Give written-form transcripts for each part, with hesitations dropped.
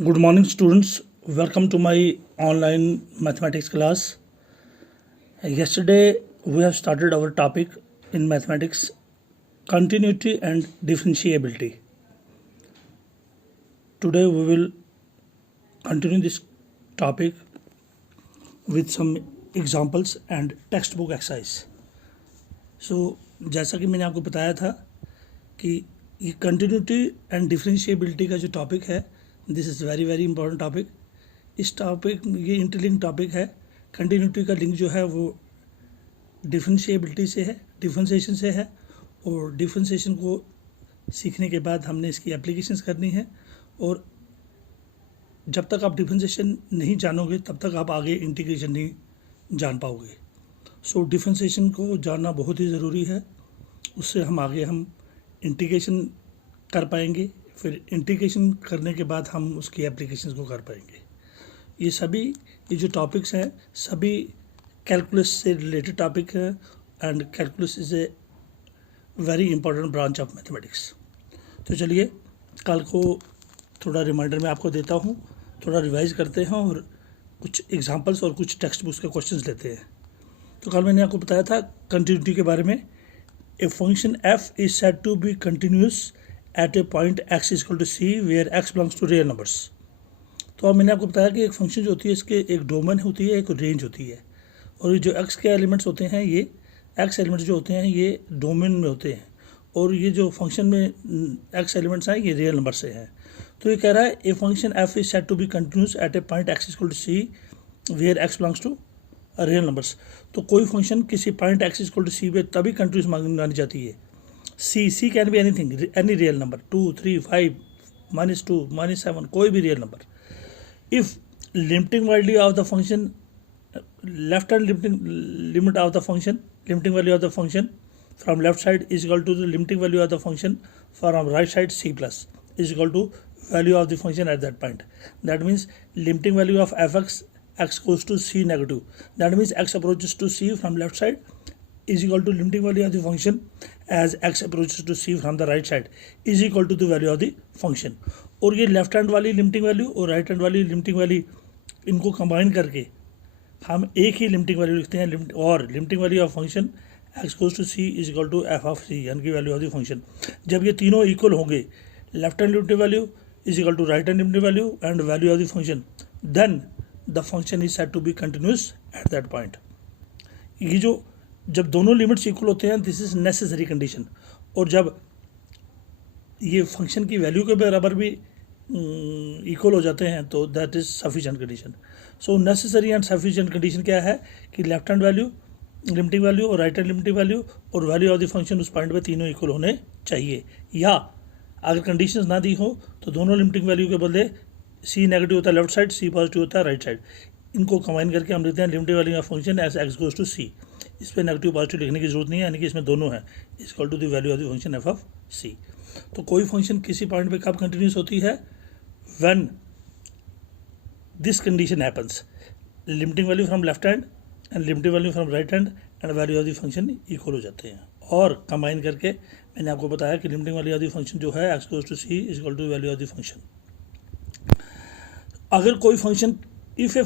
Good morning, students. Welcome to my online mathematics class. Yesterday, we have started our topic in mathematics continuity and differentiability. Today, we will continue this topic with some examples and textbook exercise. So, जैसा कि मैंने आपको बताया था कि ये continuity and differentiability का जो टॉपिक है, this is very very important topic. इस टॉपिक ये इंटरलिंक टॉपिक है. कंटिन्यूटी का लिंक जो है वो डिफरेंशिएबिलिटी से है, डिफरेंशिएशन से है, और डिफरेंशिएशन को सीखने के बाद हमने इसकी एप्लीकेशंस करनी है. और जब तक आप डिफरेंशिएशन नहीं जानोगे तब तक आप आगे इंटीग्रेशन नहीं जान पाओगे. सो डिफरेंशिएशन को जानना बहुत ही ज़रूरी है. उससे हम आगे इंटीग्रेशन कर पाएंगे. फिर इंटीग्रेशन करने के बाद हम उसकी एप्लीकेशंस को कर पाएंगे. ये जो टॉपिक्स हैं सभी कैलकुलस से रिलेटेड टॉपिक है. And calculus is a very important branch of mathematics. तो चलिए कल को थोड़ा रिमाइंडर मैं आपको देता हूँ, थोड़ा रिवाइज करते हैं और कुछ एग्जांपल्स और कुछ टेक्स्ट बुक्स के क्वेश्चंस लेते हैं. तो कल मैंने आपको बताया था कंटिन्यूटी के बारे में. A function f is said to be continuous at a point x is equal to c where x belongs to real numbers. तो अब मैंने आपको बताया कि एक फंक्शन जो होती है इसके एक डोमेन होती है, एक रेंज होती है. और ये जो x के एलिमेंट्स होते हैं, ये x एलिमेंट्स जो होते हैं ये डोमेन में होते हैं. और ये जो फंक्शन में x एलिमेंट्स हैं ये रियल नंबर से हैं. तो ये कह रहा है a function f is said to be continuous at a point x is equal to c where x belongs to real numbers. तो कोई फंक्शन किसी point x is equal to c पे तभी कंटिन्यूस मानी जाती है. c can be anything, any real number, 2, 3, 5, -2, -7, कोई भी real number. If limiting value of the function, left hand limit of the function, limiting value of the function from left side is equal to the limiting value of the function from right side c plus is equal to value of the function at that point. That means limiting value of fx, x goes to c negative. That means x approaches to c from left side is equal to limiting value of the function as x approaches to c from the right side is equal to the value of the function. और ये left hand वाली limiting value और right hand वाली limiting value इनको combine करके हम एक ही limiting value लिखते हैं. और limiting value of function x goes to c is equal to f of c, यानी कि वैल्यू ऑफ द फंक्शन. जब ये तीनों इक्वल होंगे, left hand limiting value is equal to right hand limiting value and value of the function, then the function is said to be continuous at that point. ये जो जब दोनों limits equal होते हैं, दिस इज नेसेसरी कंडीशन. और जब ये function की वैल्यू के बराबर भी इक्वल हो जाते हैं तो that is sufficient condition. So necessary and sufficient condition क्या है कि left hand value limiting value और राइट हैंड लिमिटिंग वैल्यू और वैल्यू ऑफ द फंक्शन उस पॉइंट पे तीनों इक्वल होने चाहिए. या अगर कंडीशंस ना दी हो तो दोनों लिमिटिंग वैल्यू के बदले c नेगेटिव होता है लेफ्ट साइड, c पॉजिटिव होता है राइट साइड. इनको कंबाइन करके हम लिखते हैं limiting value of function as x goes to c. इस पर नेगेटिव पॉजिटिव लिखने की जरूरत नहीं है, यानी कि इसमें दोनों है, is equal to the value of the function f of c. तो कोई फंक्शन किसी पॉइंट पे कब कंटिन्यूस होती है, when this condition happens, limiting value from left hand and limiting value from right hand and value of the function equal हो जाते हैं. और कंबाइन करके मैंने आपको बताया कि limiting value of the function जो है x goes to c is equal to value of the function. अगर कोई function if a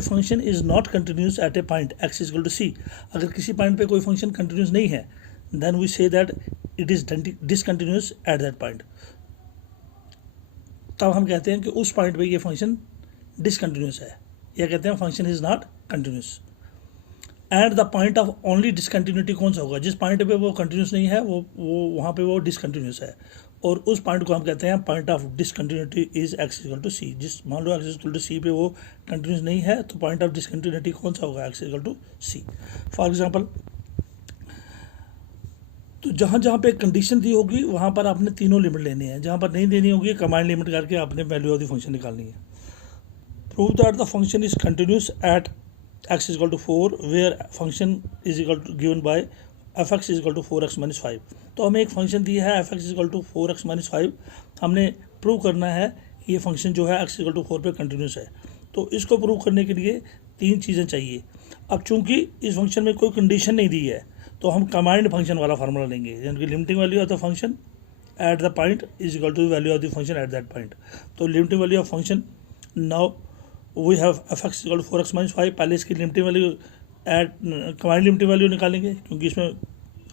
function is not continuous at a point x is equal to c, अगर किसी point पे कोई function continuous नहीं है, then we say that it is discontinuous at that point. तब हम कहते हैं कि उस पॉइंट पे ये फंक्शन डिसकंटिन्यूस है, या कहते हैं function is not continuous. Eight the point of only discontinuity कौन सा होगा, जिस पॉइंट पे वो कंटिन्यूस नहीं है वो वहाँ पे वो डिसकंटिन्यूस है. और उस पॉइंट को हम कहते हैं point of discontinuity is x equal to c. जिस मान लो x इक्वल टू c पे वो कंटिन्यूस नहीं है तो पॉइंट ऑफ डिसकंटिन्यूटी कौन सा होगा, x equal to c. For example, तो जहाँ पे कंडीशन दी होगी वहाँ पर आपने तीनों लिमिट लेनी है, जहाँ पर नहीं देनी होगी कमांड लिमिट करके आपने वैल्यू ऑफ द फंक्शन निकालनी है. Prove that the function is continuous eight x is equal to 4 where function is equal to given by fx is equal to 4x minus 5. तो हमें एक फंक्शन दिया है fx is equal to 4x minus 5. हमने prove करना है कि ये फंक्शन जो है x is equal to 4 पे कंटिन्यूस है. तो इसको प्रूव करने के लिए तीन चीज़ें चाहिए. अब चूंकि इस फंक्शन में कोई कंडीशन नहीं दी है तो हम कमांड फंक्शन वाला फार्मूला लेंगे, यानी कि limiting value of the function at the point is equal to value of the function at that point. तो limiting value of function now we have f x equal to 4x-5। पहले इसकी limiting value at command limiting value निकालेंगे क्योंकि इसमें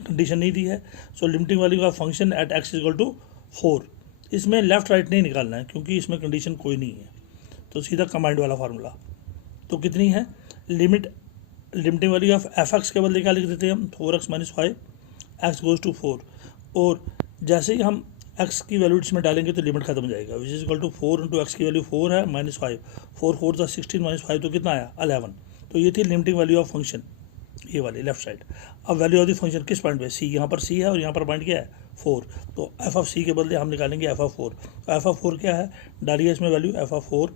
condition नहीं दी है। So limiting value का function at x equal to 4। इसमें लेफ्ट राइट नहीं निकालना है क्योंकि इसमें कंडीशन कोई नहीं है, तो सीधा कमांड वाला फार्मूला। तो कितनी है limiting value of f x के बदले क्या लिख देते हैं हम 4x-5 एक्स गोज टू 4। और जैसे ही हम एक्स की वैल्यू इसमें डालेंगे तो लिमिट खत्म हो जाएगा, which is equal to 4 into x की वैल्यू 4 है -5, 4 4 था 16 -5 तो कितना आया 11। तो ये थी लिमिटिंग वैल्यू ऑफ फंक्शन, ये वाली लेफ्ट साइड। अब वैल्यू ऑफ द फंक्शन किस पॉइंट पे, सी, यहाँ पर सी है और यहाँ पर पॉइंट क्या है 4। तो एफ ऑफ सी के बदले हम निकालेंगे एफ ऑफ 4। तो एफ ऑफ 4 क्या है, डालिए इसमें वैल्यू एफ ऑफ 4,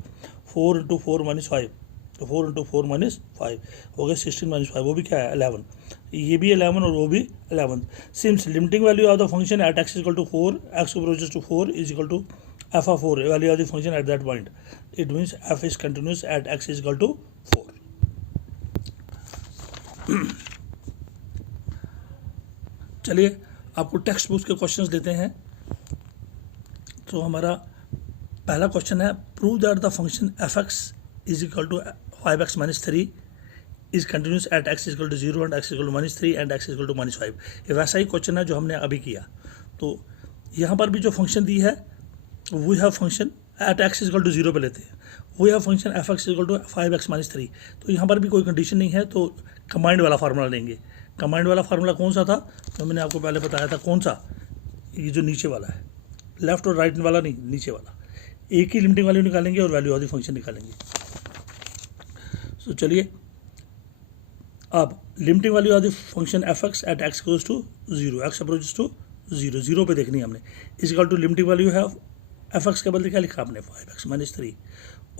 4 इंटू 4 -5, तो 4 इंटू 4 -5 हो गया 16 -5, वो भी क्या है 11। ये भी 11 और वो भी 11। Since limiting value of the function at x equal to 4, x approaches to 4 is equal to f of 4 value of the function at that point, it means f is continuous at x is equal to 4। चलिए आपको text book के questions देते हैं। तो हमारा पहला question है, prove that the function f x is equal to 5x-3 is continuous at x equal to 0 and x equal to -3 and x equal to -5। ये वैसा ही क्वेश्चन है जो हमने अभी किया। तो यहाँ पर भी जो फंक्शन दी है we have function at x equal to 0 पे लेते हैं, we have function f x equal to 5x-3। तो यहाँ पर भी कोई कंडीशन नहीं है, तो कमांड वाला फार्मूला लेंगे। कमांड वाला फार्मूला कौन सा था, तो मैंने आपको पहले बताया था कौन सा, ये जो नीचे वाला है, लेफ्ट और राइट वाला नहीं, नीचे वाला। एक ही लिमिटिंग वैल्यू निकालेंगे और वैल्यू ऑफ द फंक्शन निकालेंगे। तो चलिए अब limiting value of the function f x at x goes to 0, x approaches to 0, 0 पे देखनी है हमने। Is equal to limiting value है एफ एक्स के बदले क्या लिखा आपने 5x-3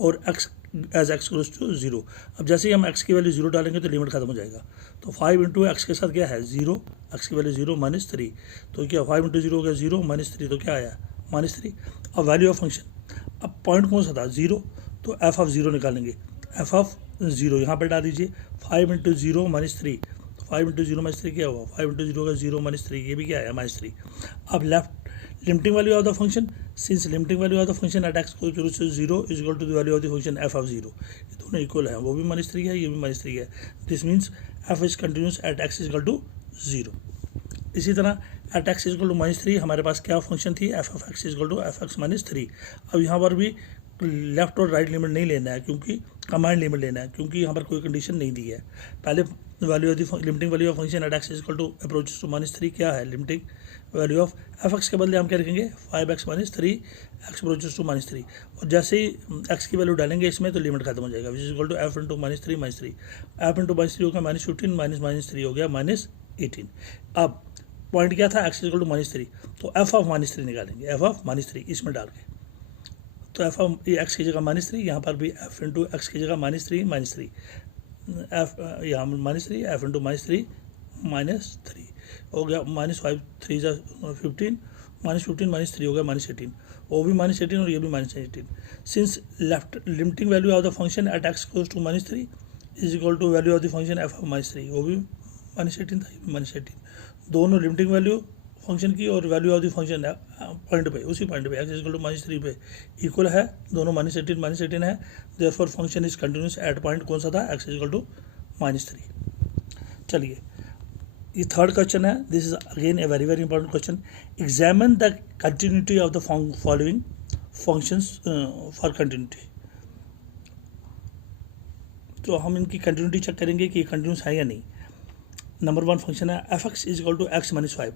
और x as x goes to 0। अब जैसे ही हम एक्स की वैल्यू 0 डालेंगे तो लिमिट खत्म हो जाएगा। तो 5 इंटू एक्स के साथ क्या है 0, एक्स की वैल्यू 0 -3, तो क्या 5 इंटू 0 हो गया 0 -3, तो क्या आया -3। अब वैल्यू ऑफ फंक्शन, अब पॉइंट कौन सा था 0, तो एफ ऑफ 0 निकालेंगे। एफ ऑफ 0 यहाँ पर डाल दीजिए 5 इंटू 0 -3, 5 इंटू 0 -3 क्या हुआ 5 इंटू 0 का 0 -3, ये भी क्या है -3। अब left limiting value of the function, since limiting value of the function at x goes to 0 is equal to the value of the function f of 0, ये दोनों इक्वल है, वो भी -3 है ये भी -3 है। This means f is continuous at x is equal to 0। इसी तरह at x is equal to -3 हमारे पास क्या फंक्शन थी, f of x is equal to f x -3। अब यहाँ पर भी लेफ्ट और राइट लिमिट नहीं लेना है क्योंकि कमांड लिमिट लेना है, क्योंकि यहाँ पर कोई कंडीशन नहीं दी है। पहले value of the limiting value of function at x is equal to approaches to -3 क्या है, limiting value of f x के बदले हम क्या लिखेंगे 5x-3 एक्स अप्रोचेस टू -3। और जैसे ही एक्स की वैल्यू डालेंगे इसमें तो लिमिट खत्म हो जाएगा, which is equal to f into -3 -3, f into -3 हो गया -15 -3 हो गया -18। अब पॉइंट क्या था एक्स इज इक्वल टू -3, तो एफ ऑफ -3 निकालेंगे, एफ ऑफ -3 इसमें डाल के। तो एफ ऑफ एक्स की जगह -3, यहाँ पर भी एफ इंटू एक्स की जगह -3 एफ यहाँ -3 एफ इंटू -3 हो गया -5 3 15 -15 -3 हो गया -18, वो भी -18 और ये भी -18। Since left limiting value of the function at x goes to -3 is equal to value of the function f of -3, वो भी -18 था, ये भी -18। दोनों लिमिटिंग वैल्यू फंक्शन की और value of the function point पे, उसी पॉइंट पे एक्स इक्वल टू -3 पे इक्वल है, दोनों -18 है। Therefore function is continuous eight point कौन सा था एक्स इक्वल टू -3। चलिए ये थर्ड क्वेश्चन है, this is again a very very important question. Examine the continuity of the following functions for continuity. तो हम इनकी कंटिन्यूटी चेक करेंगे कि ये कंटिन्यूस है या नहीं। नंबर 1 फंक्शन है f x is equal to x-5।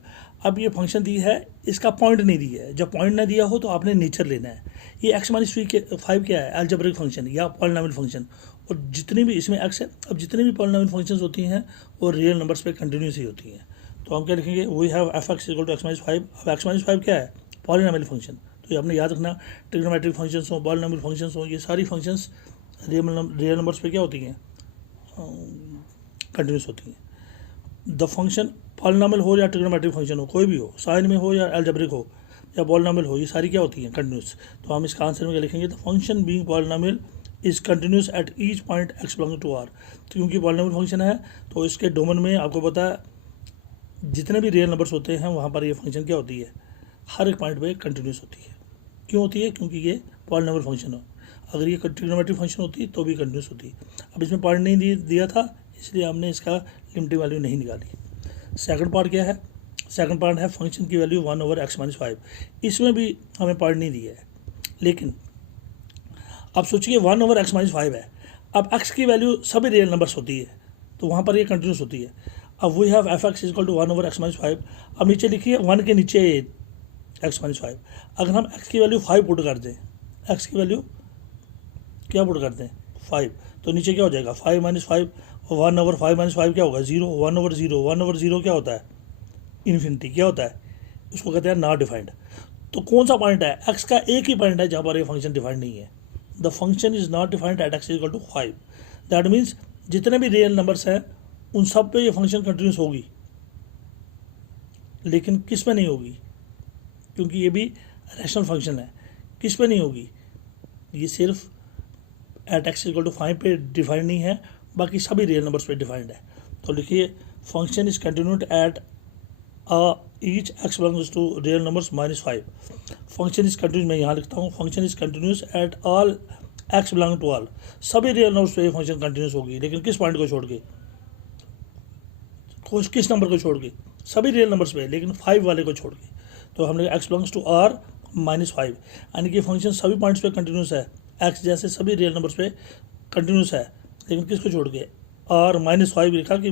अब ये फंक्शन दी है, इसका पॉइंट नहीं दिया है, जब पॉइंट ना दिया हो तो आपने नेचर लेना है। ये x-5 क्या है, अलजेब्रिक फंक्शन या पॉलिनोमियल फंक्शन, और जितनी भी इसमें x है, अब जितनी भी पॉलिनोमियल फंक्शंस होती हैं वो रियल नंबर्स पे कंटिन्यूस ही होती हैं। तो हम क्या लिखेंगे, we have f x equal to x-5। अब x-5 क्या है, पॉलिनोमियल फंक्शन। तो ये आपने याद रखना, ट्रिग्नोमेट्रिक फंक्शंस हो, पॉलिनोमियल फंक्शंस हो, ये सारी फंक्शंस रियल नंबर्स पे क्या होती हैं, कंटिन्यूस होती हैं। द फंक्शन पॉलिनोमियल हो या ट्रिग्नोमेट्रिक फंक्शन हो, कोई भी हो, साइन में हो या अलजेब्रिक हो या पॉलिनोमियल हो, ये सारी क्या होती हैं, कंटिन्यूस। तो हम इसका आंसर में क्या लिखेंगे, the function being polynomial is continuous at each point x belong to R. तो क्योंकि पॉलिनोमियल फंक्शन है तो इसके डोमेन में आपको पता है जितने भी रियल नंबर्स होते हैं वहाँ पर ये फंक्शन क्या होती है, हर एक पॉइंट पे कंटिन्यूस होती है। क्यों होती है? क्योंकि ये पॉलिनोमियल फंक्शन हो। अगर ये ट्रिग्नोमेट्रिक फंक्शन होती तो भी कंटिन्यूस होती। अब इसमें पॉइंट नहीं दिया था, इसलिए हमने इसका लिमिटिंग वैल्यू नहीं निकाली। सेकंड पार्ट क्या है? सेकंड पार्ट है फंक्शन की वैल्यू 1/x-5। इसमें भी हमें पॉइंट नहीं दिया है, लेकिन अब सोचिए 1/x-5 है। अब x की वैल्यू सभी रियल नंबर्स होती है, तो वहाँ पर ये कंटिन्यूस होती है। अब वी हैव f(x) = 1/x-5। अब नीचे लिखिए 1 के नीचे x-5। अगर हम x की वैल्यू 5 पुट कर दें, x की वैल्यू क्या पुट कर दें? 5, तो नीचे क्या हो जाएगा? 5 - 5, 1/5 - 5 क्या होगा? 0। 1/0, 1/0 क्या होता है? इन्फिनिटी। क्या होता है? उसको कहते हैं नॉट डिफाइंड। तो कौन सा पॉइंट है? x का एक ही पॉइंट है जहाँ पर ये फंक्शन डिफाइंड नहीं है। The function is not defined at x = 5। That means जितने भी रियल नंबर्स हैं उन सब पे ये फंक्शन कंटिन्यूस होगी, लेकिन किस में नहीं होगी? क्योंकि ये भी रैशनल फंक्शन है। किस पे नहीं होगी? ये सिर्फ एट x = 5 पे डिफाइंड नहीं है, बाकी सभी रियल नंबर्स पे डिफाइंड है। तो लिखिए function is continued at each x belongs to real numbers -5। Function is continuous, मैं यहाँ लिखता हूँ, function is continuous at all x belong to all. सभी रियल नंबर्स पे फंक्शन कंटिन्यूस होगी, लेकिन किस पॉइंट को छोड़ के? किस नंबर को छोड़ के? सभी रियल नंबर्स पे, लेकिन 5 वाले को छोड़ के। तो हमने x बिलोंग्स टू r -5, यानी कि फंक्शन सभी पॉइंट्स पे कंटिन्यूस है, x जैसे सभी रियल नंबर्स पे कंटिन्यूस है, लेकिन किसको छोड़ के? r -5 लिखा कि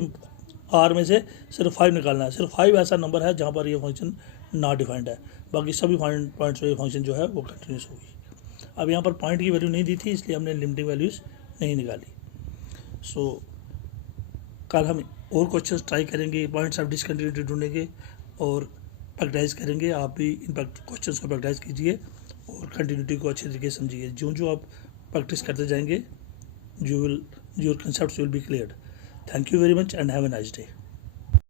r में से सिर्फ 5 निकालना है। सिर्फ 5 ऐसा नंबर है जहाँ पर ये फंक्शन नॉट डिफाइंड है, बाकी सभी पॉइंट्स पे फंक्शन जो है वो कंटिन्यूस होगी। अब यहाँ पर पॉइंट की वैल्यू नहीं दी थी, इसलिए हमने लिमिटिंग वैल्यूज़ नहीं निकाली। सो कल हम और क्वेश्चंस ट्राई करेंगे, पॉइंट्स ऑफ डिसकंटिन्यूटी ढूंढेंगे और प्रैक्टिस करेंगे। आप भी इन क्वेश्चंस को प्रैक्टिस कीजिए और कंटिन्यूटी को अच्छे तरीके से समझिए। जो आप प्रैक्टिस करते जाएंगे, your concepts will be clear. Thank you very much and have a nice day.